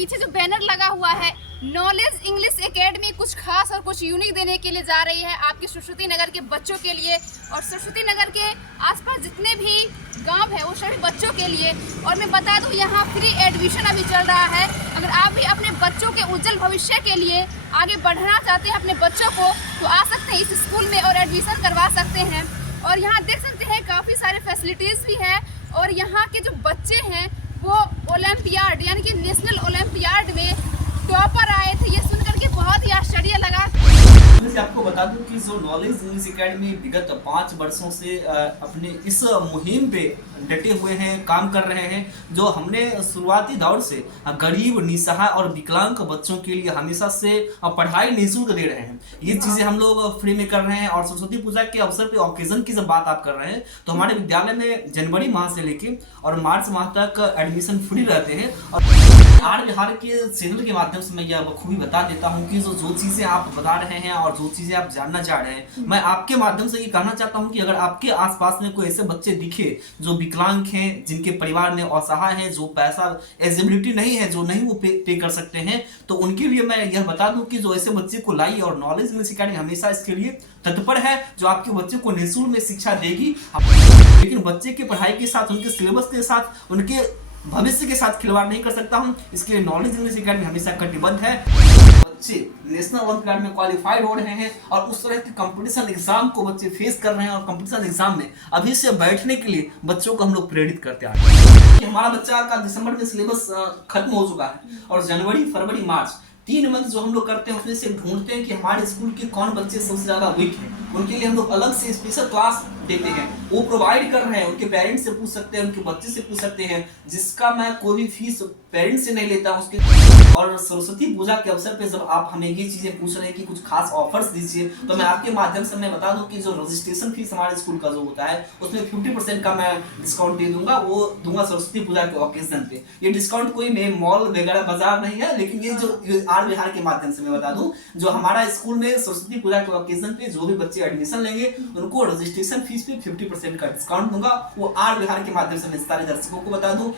पीछे जो बैनर लगा हुआ है नॉलेज इंग्लिश एकेडमी कुछ खास और कुछ यूनिक देने के लिए जा रही है आपके सरस्वती नगर के बच्चों के लिए और सरस्वती नगर के आसपास जितने भी गांव है वो सभी बच्चों के लिए। और मैं बता दूं यहाँ फ्री एडमिशन अभी चल रहा है। अगर आप भी अपने बच्चों के उज्जवल भविष्य के लिए आगे बढ़ना चाहते हैं अपने बच्चों को तो आ सकते हैं इस स्कूल में और एडमिशन करवा सकते हैं। और यहाँ देख सकते हैं काफ़ी सारे फैसिलिटीज़ भी हैं और यहाँ के जो बच्चे हैं वो ओलंपियाड यानी कि नेशनल ओलंपियाड में टॉपर आए थे। ये सुनकर के बहुत ही आश्चर्य लगा। आपको बता दूं कि जो नॉलेज इंग्लिश एकेडमी विगत 5 वर्षों से अपने इस मुहिम पे डटे हुए हैं, काम कर रहे हैं। जो हमने शुरुआती दौर से गरीब, निसहाय और विकलांग बच्चों के लिए हमेशा से पढ़ाई निःशुल्क दे रहे हैं। ये चीजें हम लोग फ्री में कर रहे हैं। और सरस्वती पूजा के अवसर पे ऑकेजन की जब बात आप कर रहे हैं तो हमारे विद्यालय में जनवरी माह से लेके और मार्च माह तक एडमिशन फ्री रहते हैं। और आर बिहार के चैनल के माध्यम से मैं यह बखूबी बता देता हूँ कि जो चीजें आप बता रहे हैं और जो चीजें आप जानना चाह रहे हैं, मैं आपके माध्यम से ये कहना चाहता हूँ कि अगर आपके आसपास में कोई ऐसे बच्चे दिखे जो विकलांग हैं, जिनके परिवार में असहाय हैं, जो पैसा एलिजिबिलिटी नहीं है, जो नहीं वो पे कर सकते हैं, तो उनके लिए मैं यह बता दूं कि जो ऐसे बच्चे को लाइए। और नॉलेज इंग्लिश एकेडमी हमेशा इसके लिए तत्पर है, जो आपके बच्चे को निःशुल्क में शिक्षा देगी। लेकिन बच्चे की पढ़ाई के साथ, उनके सिलेबस के साथ, उनके भविष्य के साथ खिलवाड़ नहीं कर सकता हूं। इसके लिए नॉलेज इंग्लिश एकेडमी हमेशा कटिबद्ध है। बच्चे नेशनल ओलंपियाड में क्वालिफाइड हो रहे हैं और उस तरह के कंपटीशन एग्जाम को बच्चे फेस कर रहे हैं। और कंपटीशन एग्जाम में अभी से बैठने के लिए बच्चों को हम लोग प्रेरित करते आ रहे हैं। हमारा बच्चा का दिसंबर में सिलेबस खत्म हो चुका है और जनवरी, फरवरी, मार्च 3 मंथ जो हम लोग करते हैं उसमें से ढूंढते हैं कि हमारे स्कूल के कौन बच्चे सबसे ज्यादा वीक हैं। उनके लिए हम लोग अलग से स्पेशल क्लास देते हैं, वो प्रोवाइड कर रहे हैं। उनके पेरेंट्स से पूछ सकते हैं, उनके बच्चे से पूछ सकते हैं, जिसका मैं कोई भी फीस पेरेंट्स से नहीं लेता उसके। और सरस्वती पूजा के अवसर पे जब आप हमें ये चीजें पूछ रहे हैं कि कुछ खास ऑफर्स दीजिए, तो मैं आपके माध्यम से मैं बता दूं कि जो रजिस्ट्रेशन फीस हमारे स्कूल का जो होता है उसमें 50% का मैं डिस्काउंट दे दूंगा। वो दूंगा सरस्वती पूजा के ओकेजन पे। ये डिस्काउंट कोई में मॉल वगैरह बाजार नहीं है, लेकिन ये जो आर बिहार के माध्यम से मैं बता दूं, जो हमारा स्कूल में सरस्वती पूजा के ओकेजन पे जो भी बच्चे एडमिशन लेंगे उनको रजिस्ट्रेशन फीस पे 50% का डिस्काउंट दूंगा। वो आर बिहार के माध्यम से मैं सारे दर्शकों को बता दूं।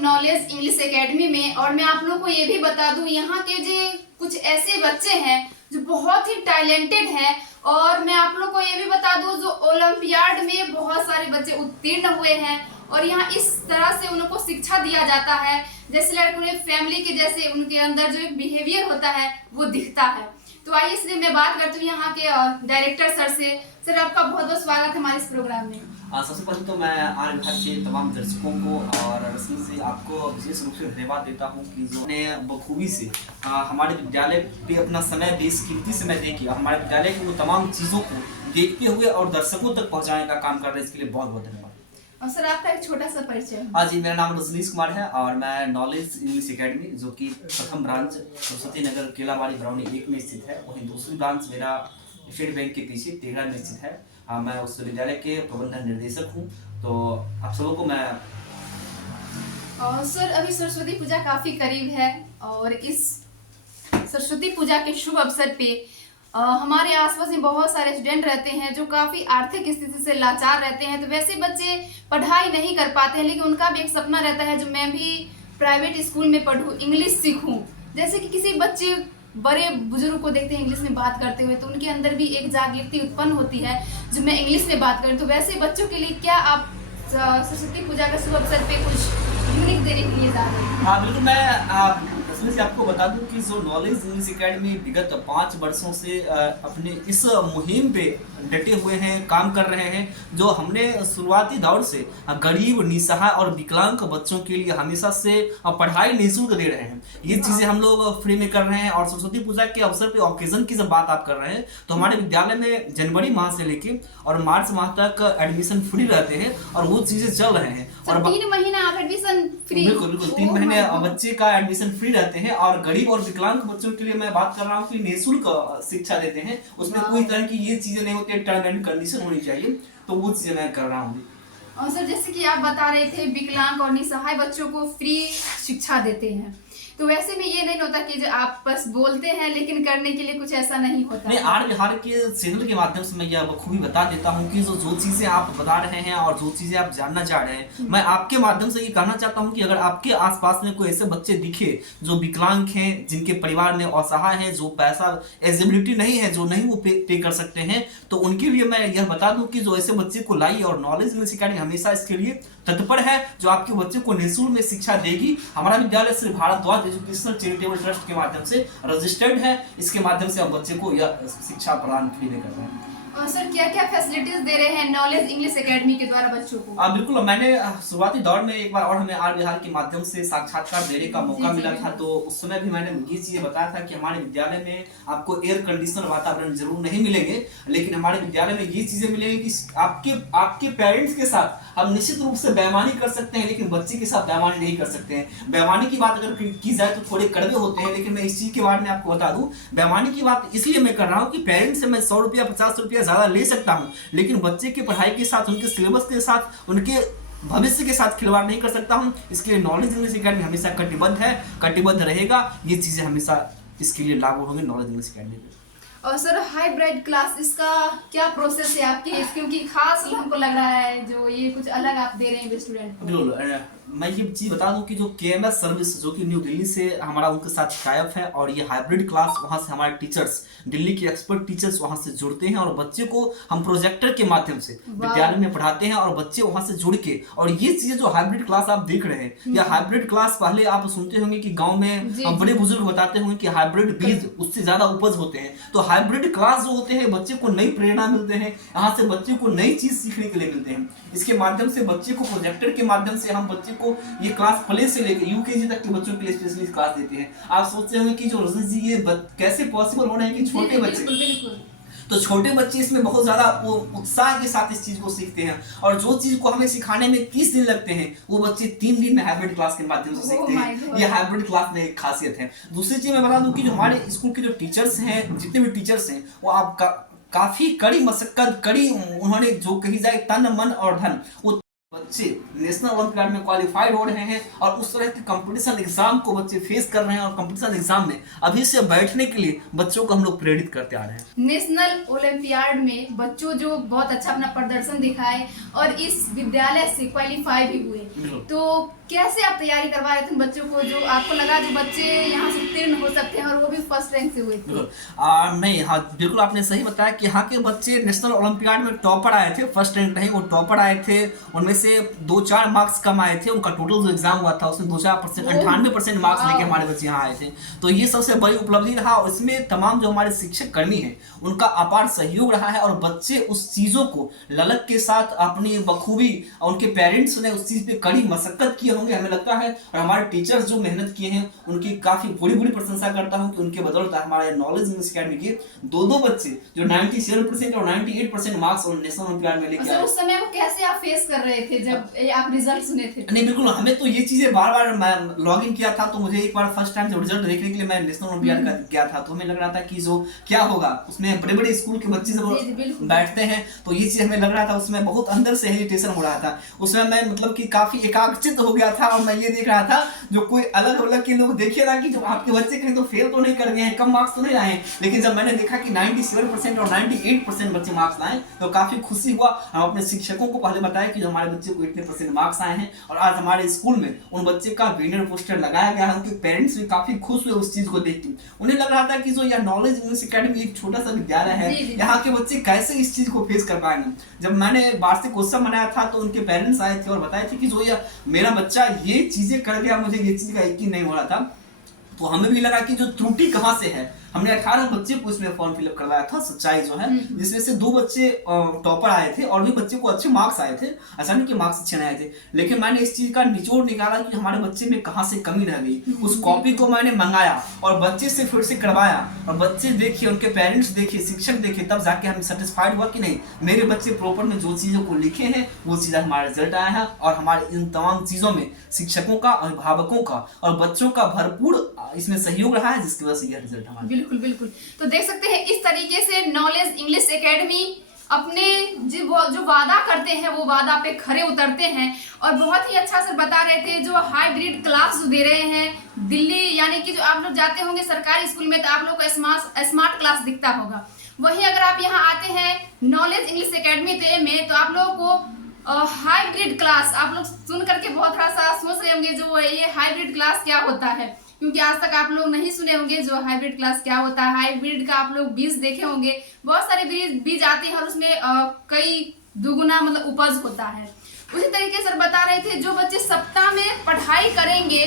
नॉलेज इंग्लिश एकेडमी में। और मैं आप लोगों को ये भी बता दूं यहाँ के जो कुछ ऐसे बच्चे हैं जो बहुत ही टैलेंटेड हैं। और मैं आप लोगों को ये भी बता दूं जो ओलंपियाड में बहुत सारे बच्चे उत्तीर्ण हुए हैं और यहाँ इस तरह से उनको शिक्षा दिया जाता है जैसे लड़कों ने फैमिली के जैसे उनके अंदर जो एक बिहेवियर होता है वो दिखता है। तो आइए इसलिए मैं बात करती हूँ यहाँ के डायरेक्टर सर से। सर आपका बहुत बहुत स्वागत है हमारे इस प्रोग्राम में। सबसे पहले तो मैं आर बिहार के तमाम दर्शकों को और रस्मी से आपको विशेष रूप से धन्यवाद देता हूँ कि जो ने बखूबी से हमारे विद्यालय पे अपना समय बेसकीमती समय दे के हमारे विद्यालय की वो तमाम चीज़ों को देखते हुए और दर्शकों तक पहुँचाने का काम कर रहे हैं। इसके लिए बहुत बहुत धन्यवाद। और सर आपका एक छोटा सा परिचय। हाँ जी, मेरा नाम रजनीश कुमार है और मैं नॉलेज इंग्लिश एकेडमी जो कि प्रथम ब्रांच सरस्वती नगर केलावाड़ी बरौनी 1 में स्थित है, वहीं दूसरी ब्रांच मेरा स्टेट बैंक के पीछे तेघड़ा में स्थित है। मैं उस विद्यालय के प्रबंधन निर्देशक हूँ। तो आप सबों को मैं और सर अभी सरस्वती पूजा काफ़ी करीब है और इस सरस्वती पूजा के शुभ अवसर पे हमारे आसपास में बहुत सारे स्टूडेंट रहते हैं जो काफ़ी आर्थिक स्थिति से लाचार रहते हैं। तो वैसे बच्चे पढ़ाई नहीं कर पाते हैं, लेकिन उनका भी एक सपना रहता है जो मैं भी प्राइवेट स्कूल में पढ़ूँ, इंग्लिश सीखूँ। जैसे कि किसी बच्चे बड़े बुजुर्ग को देखते हैं इंग्लिश में बात करते हुए, तो उनके अंदर भी एक जागृति उत्पन्न होती है जो मैं इंग्लिश में बात करूँ। तो वैसे बच्चों के लिए क्या आप सरस्वती पूजा के शुभ अवसर पे कुछ यूनिक देने के लिए जा रहे हैं? हाँ बिल्कुल, मैं इसमें से आपको बता दूं कि जो नॉलेज इंग्लिश एकेडमी विगत 5 वर्षों से अपने इस मुहिम पे डटे हुए हैं, काम कर रहे हैं। जो हमने शुरुआती दौर से गरीब, निसहाय और विकलांग बच्चों के लिए हमेशा से पढ़ाई निःशुल्क दे रहे हैं। ये चीज़ें हम लोग फ्री में कर रहे हैं। और सरस्वती पूजा के अवसर पे ओकेजन की जब बात आप कर रहे हैं, तो हमारे विद्यालय में जनवरी माह से लेके और मार्च माह तक एडमिशन फ्री रहते हैं और वो चीज़ें चल रहे हैं। और 3 महीना आप एडमिशन फ्री? बिल्कुल बिल्कुल, 3 महीने बच्चे का एडमिशन फ्री रहते हैं। और गरीब और विकलांग बच्चों के लिए मैं बात कर रहा हूँ कि निःशुल्क शिक्षा देते हैं। उसमें कोई तरह की ये चीजें नहीं होती, टर्म एंड कंडीशन होनी चाहिए। तो वो चीजें मैं कर रहा हूँ। और सर, जैसे कि आप बता रहे थे विकलांग और निसहाय बच्चों को फ्री शिक्षा देते हैं, तो वैसे में ये नहीं होता कि जो आप बस बोलते हैं लेकिन करने के लिए कुछ ऐसा नहीं होता? नहीं, आर बिहार के चैनल के माध्यम से मैं यह बखूबी बता देता हूँ कि जो चीज़ें आप बता रहे हैं और जो चीज़ें आप जानना चाह रहे हैं, मैं आपके माध्यम से ये कहना चाहता हूँ कि अगर आपके आसपास में कोई ऐसे बच्चे दिखे जो विकलांग हैं, जिनके परिवार में असहाय हैं, जो पैसा एलिजिबिलिटी नहीं है, जो नहीं वो पे कर सकते हैं, तो उनके लिए मैं यह बता दूं कि जो ऐसे बच्चे को लाइए। और नॉलेज इंग्लिश एकेडमी हमेशा इसके लिए तत्पर है, जो आपके बच्चे को निःशुल्क में शिक्षा देगी। हमारा विद्यालय Shri Bharadwaj educational charitable trust के माध्यम से रजिस्टर्ड है। इसके माध्यम से हम बच्चे को यह शिक्षा प्रदान फ्री में कर रहे हैं। और सर, क्या क्या फैसिलिटीज दे रहे हैं नॉलेज इंग्लिश एकेडमी के द्वारा बच्चों को? बिल्कुल, मैंने शुरुआती दौर में एक बार और हमें आर बिहार के माध्यम से साक्षात्कार देने का मौका मिला था। तो उस समय भी मैंने ये चीजें बताया था कि हमारे विद्यालय में आपको एयर कंडीशनर वातावरण जरूर नहीं मिलेंगे, लेकिन हमारे विद्यालय में ये चीजें मिलेंगी कि आपके पेरेंट्स के साथ हम निश्चित रूप से बेईमानी कर सकते हैं, लेकिन बच्चे के साथ बेईमानी नहीं कर सकते हैं। बेईमानी की बात अगर की जाए तो थोड़े कड़वे होते हैं, लेकिन मैं इस चीज के बारे में आपको बता दूं, बेईमानी की बात इसलिए मैं कर रहा हूँ कि पेरेंट्स से मैं 100 रुपया 50 रुपया ज्यादा ले सकता हूँ, लेकिन बच्चे की पढ़ाई के साथ, उनके सिलेबस के साथ, उनके भविष्य के साथ खिलवाड़ नहीं कर सकता हूँ। इसके लिए नॉलेज इंग्लिश एकेडमी हमेशा कटिबद्ध है, कटिबद्ध रहेगा। ये चीजें हमेशा इसके लिए लागू होंगी नॉलेज इंग्लिश एकेडमी पे। और सर, हाइब्रिड क्लास, इसका क्या प्रोसेस है आपके? क्योंकि खास हमको लग रहा है जो ये कुछ अलग आप दे रहे हैं स्टूडेंट को। बिल्कुल, मैं ये चीज़ बता दूं कि जो KMS सर्विस जो कि न्यू दिल्ली से हमारा उनके साथ टाइप है, और ये हाइब्रिड क्लास, वहाँ से हमारे टीचर्स, दिल्ली के एक्सपर्ट टीचर्स वहाँ से जुड़ते हैं और बच्चे को हम प्रोजेक्टर के माध्यम से विद्यालय में पढ़ाते हैं और बच्चे वहाँ से जुड़ के। और ये चीज़ें जो हाइब्रिड क्लास आप देख रहे हैं, या हाइब्रिड क्लास पहले आप सुनते होंगे कि गाँव में बड़े बुजुर्ग बताते होंगे कि हाइब्रिड बीज उससे ज़्यादा उपज होते हैं। तो हाइब्रिड क्लास जो होते हैं, बच्चे को नई प्रेरणा मिलते हैं, यहाँ से बच्चे को नई चीज़ सीखने के लिए मिलते हैं। इसके माध्यम से बच्चे को प्रोजेक्टर के माध्यम से हम बच्चे को ये क्लास प्ले से लेकर UKG तक के बच्चों के लिए स्पेशली क्लास देते हैं। आप सोचते होंगे कि जो रजत जी ये कैसे पॉसिबल हो रहा है कि छोटे बच्चे, तो छोटे बच्चे इसमें बहुत ज्यादा वो उत्साह के साथ इस चीज को सीखते हैं। और जो चीज को हमें सिखाने में 30 दिन लगते हैं, वो बच्चे 3 दिन में हाइब्रिड क्लास के माध्यम से सीखते हैं। ये हाइब्रिड क्लास में एक खासियत है। दूसरी चीज मैं बता दूं कि जो हमारे स्कूल के जो टीचर्स हैं, जितने भी टीचर्स हैं, वो आपका काफी कड़ी मशक्कत, कड़ी उन्होंने जो कही जाए तन मन और धन, वो बच्चे नेशनल ओलंपियाड में क्वालिफाइड हो रहे हैं और उस तरह के कंपटीशन एग्जाम को बच्चे फेस कर रहे हैं। और कंपटीशन एग्जाम में अभी से बैठने के लिए बच्चों को हम लोग प्रेरित करते आ रहे हैं। नेशनल ओलंपियाड में बच्चों जो बहुत अच्छा अपना प्रदर्शन दिखाए और इस विद्यालय से क्वालिफाई भी हुए, तो कैसे आप तैयारी करवा रहे थे बच्चों को, जो आपको लगा जो बच्चे यहाँ से उत्तीर्ण हो सकते हैं और वो भी फर्स्ट रैंक से हुए थे? नहीं, हाँ बिल्कुल आपने सही बताया कि यहाँ के बच्चे नेशनल ओलंपियाड में टॉपर आए थे, फर्स्ट रैंक नहीं, वो टॉपर आए थे। उनमें से 2-4 मार्क्स कम आए थे। उनका टोटल जो एग्जाम हुआ था उसमें 2-4% 98% मार्क्स लेके हमारे बच्चे यहाँ आए थे। तो ये सबसे बड़ी उपलब्धि रहा। और इसमें तमाम जो हमारे शिक्षक कर्मी हैं उनका अपार सहयोग रहा है, और बच्चे उस चीज़ों को ललक के साथ अपनी बखूबी, और उनके पेरेंट्स ने उस चीज़ पे कड़ी मशक्कत किए होंगे हमें लगता है। और हमारे टीचर्स जो मेहनत किए हैं उनकी काफ़ी बड़ी बड़ी प्रशंसा करता हूँ कि उनके बदौलत हमारे नॉलेज इंग्लिश एकेडमी के 2 बच्चे जो 97% और 98% मार्क्स और नेशनल ओलंपियाड में लेके आए। उस समय वो कैसे आप फेस कर रहे थे जब आप रिजल्ट सुने थे? नहीं बिल्कुल, हमें तो ये चीजें बार बार मैं लॉग इन किया था, तो मुझे एक बार फर्स्ट टाइम जब रिजल्ट देखने के लिए मैं नेशनल ओलंपियाड का गया था, तो हमें लग रहा था कि जो क्या होगा उसमें बड़े बड़े स्कूल के बच्चे जब बैठते हैं, तो ये चीज हमें लग रहा था, उसमें बहुत अंदर से हेजिटेशन हो रहा था। उसमें मैं मतलब कि काफी एकाग्रचित हो गया था, और मैं ये देख रहा था जो कोई अलग अलग के लोग देखे ना कि जो आपके बच्चे कहीं तो फेल तो नहीं कर गए हैं, कम मार्क्स तो नहीं लाए हैं, लेकिन जब मैंने देखा कि 97% और 98% बच्चे मार्क्स लाए तो काफी खुशी हुआ। हम अपने शिक्षकों को पहले बताया कि जो हमारे बच्चे को इतने % मार्क्स आए हैं, और आज हमारे स्कूल में उन बच्चे का विनर पोस्टर लगाया गया है। उनके पेरेंट्स भी काफी खुश हुए उस चीज को देख के। उन्हें लग रहा था कि जो यह नॉलेज इंग्लिश एकेडमी एक छोटा सा विद्यालय है, यहाँ के बच्चे कैसे इस चीज को फेस कर पाएंगे। जब मैंने वार्षिक उत्सव मनाया था तो उनके पेरेंट्स आए थे और बताए थे कि जो यह मेरा बच्चा ये चीजें कर गया, मुझे ये चीज का यकीन नहीं हो रहा था। तो हमें भी लगा कि जो त्रुटि कहाँ से है। हमने 18 बच्चे को इसमें फॉर्म फिलअप करवाया था, सच्चाई जो है, जिसमें से 2 बच्चे टॉपर आए थे और भी बच्चे को अच्छे मार्क्स आए थे। ऐसा नहीं कि मार्क्स अच्छे नहीं आए थे, लेकिन मैंने इस चीज का निचोड़ निकाला कि हमारे बच्चे में कहाँ से कमी रह गई। उस कॉपी को मैंने मंगाया और बच्चे से फिर से करवाया, और बच्चे देखे, उनके पेरेंट्स देखे, शिक्षक देखे, तब जाके हम सेटिस्फाइड हुआ कि नहीं, मेरे बच्चे प्रॉपर में जो चीजों को लिखे हैं वो चीज़ हमारा रिजल्ट आया है। और हमारे इन तमाम चीजों में शिक्षकों का, अभिभावकों का और बच्चों का भरपूर इसमें सहयोग रहा है, जिसकी वजह से यह रिजल्ट हमारा। बिल्कुल बिल्कुल। तो देख सकते हैं इस तरीके से नॉलेज इंग्लिश एकेडमी अपने जो वादा करते हैं वो वादा पे खरे उतरते हैं। और बहुत ही अच्छा से बता रहे थे, जो हाइब्रिड क्लास जो दे रहे हैं दिल्ली, यानी कि जो आप लोग जाते होंगे सरकारी स्कूल में तो आप लोग को स्मार्ट क्लास दिखता होगा, वहीं अगर आप यहाँ आते हैं नॉलेज इंग्लिश एकेडमी में तो आप लोगों को हाइब्रिड क्लास, आप लोग सुन करके बहुत थोड़ा सा सोच रहे होंगे जो ये हाइब्रिड क्लास क्या होता है, क्योंकि आज तक आप लोग नहीं सुने होंगे जो हाइब्रिड क्लास क्या होता है। हाइब्रिड का आप लोग बीज देखे होंगे, बहुत सारे बीज आते हैं और उसमें कई दुगुना मतलब उपज होता है। उसी तरीके से बता रहे थे, जो बच्चे सप्ताह में पढ़ाई करेंगे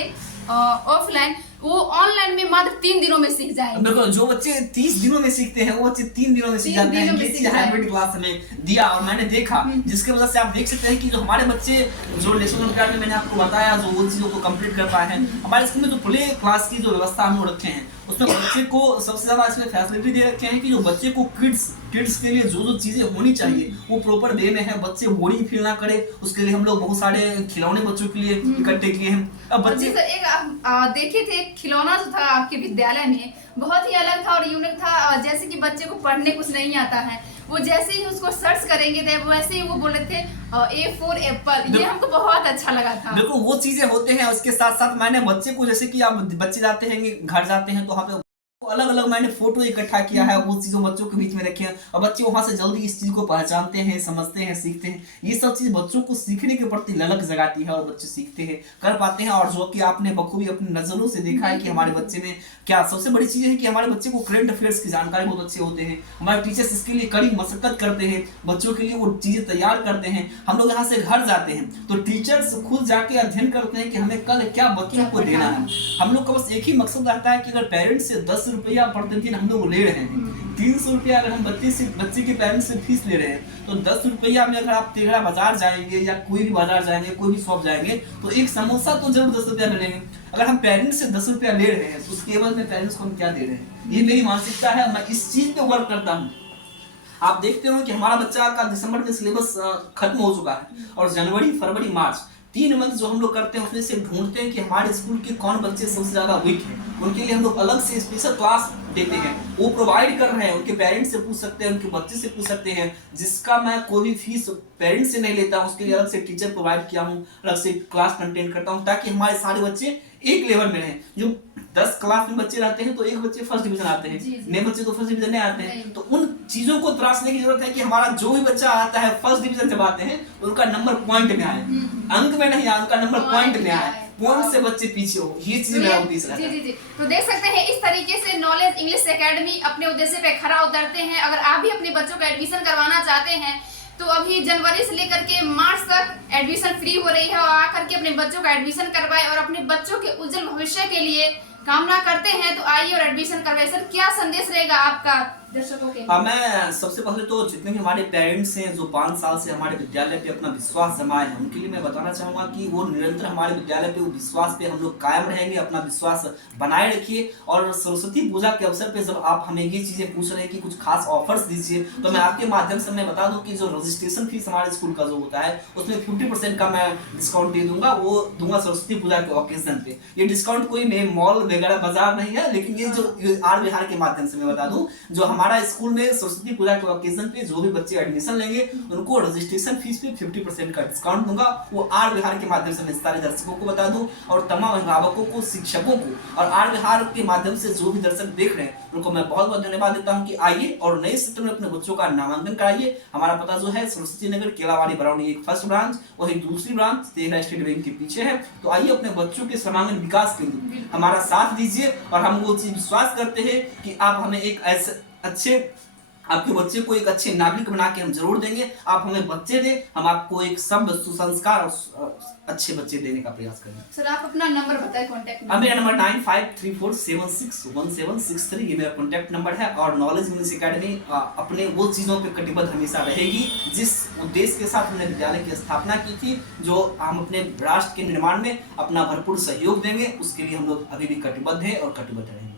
ऑफलाइन, वो ऑनलाइन में मात्र 3 दिनों में सीख जाएंगे। बिल्कुल, जो बच्चे 30 दिनों में सीखते हैं वो बच्चे 3 दिनों में सीख जाते हैं। ये चीज हाइब्रिड क्लास हमें दिया और मैंने देखा, जिसके वजह से आप देख सकते हैं कि जो हमारे बच्चे जो लेसन में मैंने आपको बताया, जो वो चीजों को कंप्लीट कर पाए हैं। हमारे स्कूल में जो प्ले क्लास की जो व्यवस्था हम रखे हैं, उसमें बच्चे को सबसे ज्यादा इसमें फैसिलिटी दे रखे हैं कि जो बच्चे को किड्स के लिए जो चीजें होनी चाहिए वो प्रॉपर वे में है। बच्चे बोरिंग फील ना करे, उसके लिए हम लोग बहुत सारे खिलौने बच्चों के लिए इकट्ठे किए हैं। अब बच्चे एक आप देखे थे खिलौना जो था आपके विद्यालय में, बहुत ही अलग था और यूनिक था। जैसे कि बच्चे को पढ़ने कुछ नहीं आता है, वो जैसे ही उसको सर्च करेंगे थे वैसे ही वो बोल रहे थे A for एप्पल। ये हमको बहुत अच्छा लगा था। देखो वो चीजें होते हैं। उसके साथ साथ मैंने बच्चे को, जैसे कि आप बच्चे जाते हैं घर जाते हैं तो वहाँ पे अलग अलग मैंने फोटो इकट्ठा किया है, वो चीजों बच्चों के बीच में रखे हैं और बच्चे वहां से जल्दी इस चीज को पहचानते हैं, समझते हैं, सीखते हैं। ये सब चीज बच्चों को सीखने के प्रति ललक जगाती है और बच्चे सीखते हैं, कर पाते हैं। और जो कि आपने बखूबी अपनी नजरों से देखा है कि हमारे बच्चे में क्या सबसे बड़ी चीज है कि हमारे बच्चे को करंट अफेयर्स की जानकारी बहुत अच्छे होते हैं। हमारे टीचर्स इसके लिए कड़ी मशक्कत करते हैं, बच्चों के लिए वो चीजें तैयार करते हैं। हम लोग यहाँ से घर जाते हैं तो टीचर्स खुद जाके अध्ययन करते हैं कि हमें कल क्या बच्चों को देना है। हम लोग का बस एक ही मकसद रहता है कि अगर पेरेंट्स से 10 रुपया प्रतिदिन हम लोग ले रहे हैं, 300 रुपया अगर हम बच्चे के पेरेंट्स से फीस ले रहे हैं, तो 10 रुपया में अगर आप तेघड़ा बाजार जाएंगे या कोई भी बाजार जाएंगे, कोई भी शॉप जाएंगे, तो एक समोसा तो जरूर 10 रुपया मिलेंगे। अगर हम पेरेंट्स से 10 रुपया ले रहे हैं तो उसके एवज में पेरेंट्स को हम क्या दे रहे हैं? ये मेरी मानसिकता है, मैं इस चीज पे वर्क करता हूँ। आप देखते हो कि हमारा बच्चा का दिसंबर में सिलेबस खत्म हो चुका है और जनवरी, फरवरी, मार्च 3 मंथ जो हम लोग करते हैं उसमें से ढूंढते हैं कि हमारे स्कूल के कौन बच्चे सबसे ज्यादा वीक हैं। उनके लिए हम लोग अलग से स्पेशल क्लास देते हैं, वो प्रोवाइड कर रहे हैं। उनके पेरेंट्स से पूछ सकते हैं, उनके बच्चे से पूछ सकते हैं, जिसका मैं कोई भी फीस पेरेंट्स से नहीं लेता हूँ। उसके लिए अलग से टीचर प्रोवाइड किया हूँ, अलग से क्लास कंटेंट करता हूँ, ताकि हमारे सारे बच्चे एक लेवल में रहें। जो 10 क्लास में बच्चे रहते हैं तो एक बच्चे फर्स्ट डिवीजन आते हैं, नए बच्चे तो फर्स्ट डिवीजन नहीं आते हैं। तो उन चीजों को तराशने की जरूरत है कि हमारा जो भी बच्चा आता है फर्स्ट डिवीजन जब आते हैं तो उनका नंबर पॉइंट में आए, अंक में नहीं आए, उनका नंबर पॉइंट में आए, पॉइंट से बच्चे पीछे हो। ये चीज मेरा उद्देश्य रहता है। जी। तो देख सकते हैं इस तरीके से नॉलेज इंग्लिश एकेडमी अपने उद्देश्य पे खरा उतरते हैं। अगर आप भी अपने बच्चों का एडमिशन करवाना चाहते हैं तो अभी जनवरी से लेकर के मार्च तक एडमिशन फ्री हो रही है, और आकर के अपने बच्चों का एडमिशन करवाएं और अपने बच्चों के उज्जवल भविष्य के लिए कामना करते हैं। तो आइए और एडमिशन करवाएं। सर, क्या संदेश रहेगा आपका दर्शकों के? मैं सबसे पहले तो जितने भी हमारे पेरेंट्स हैं जो 5 साल से हमारे विद्यालय पे अपना विश्वास जमाए हैं, उनके लिए मैं बताना चाहूंगा कि वो निरंतर हमारे विद्यालय पे विश्वास पे हम लोग कायम रहेंगे। अपना विश्वास बनाए रखिए और सरस्वती पूजा के अवसर पे जब आप हमें ये चीजें पूछ रहे हैं कि कुछ खास ऑफर्स दीजिए, तो मैं आपके माध्यम से मैं बता दूं कि जो रजिस्ट्रेशन फीस हमारे स्कूल का जो होता है उसमें 50% का मैं डिस्काउंट दे दूंगा, वो दूंगा सरस्वती पूजा के ओकेजन पे। ये डिस्काउंट कोई मॉल वगैरह बाजार नहीं है, लेकिन ये जो आर बिहार के माध्यम से मैं बता दूं, जो हमारा स्कूल में सरस्वती पूजा के ओकेजन पे जो भी बच्चे एडमिशन लेंगे उनको रजिस्ट्रेशन फीस पे 50% का डिस्काउंट दूंगा। वो आर विहार के माध्यम से मैं सारे दर्शकों को बता दूं और तमाम अभिभावकों को, शिक्षकों को और आर विहार के माध्यम से जो भी दर्शक देख रहे हैं उनको मैं बहुत बहुत धन्यवाद देता हूं कि आइए और नए सत्र में अपने बच्चों का नामांकन कराइए। हमारा पता जो है सरस्वती नगर केलावाड़ी बरौनी एक फर्स्ट ब्रांच, वही दूसरी ब्रांच तेघरा स्टेट बैंक के पीछे है। तो आइए अपने बच्चों के सर्वांगीण विकास के लिए हमारा साथ दीजिए और हम वो चीज विश्वास करते हैं कि आप हमें एक ऐसे अच्छे, आपके बच्चे को एक अच्छे नागरिक बना के हम जरूर देंगे। आप हमें बच्चे दें, हम आपको एक सभ्य, सुसंस्कार और अच्छे बच्चे देने का प्रयास करेंगे। सर आप अपना नंबर बताएं, कॉन्टैक्ट अब मेरा नंबर 9534761763 ये मेरा कॉन्टैक्ट नंबर है। और नॉलेज इंग्लिश एकेडमी अपने वो चीज़ों पे कटिबद्ध हमेशा रहेगी जिस उद्देश्य के साथ हमने विद्यालय की स्थापना की थी, जो हम अपने राष्ट्र के निर्माण में अपना भरपूर सहयोग देंगे, उसके लिए हम लोग अभी भी कटिबद्ध हैं और कटिबद्ध रहेंगे।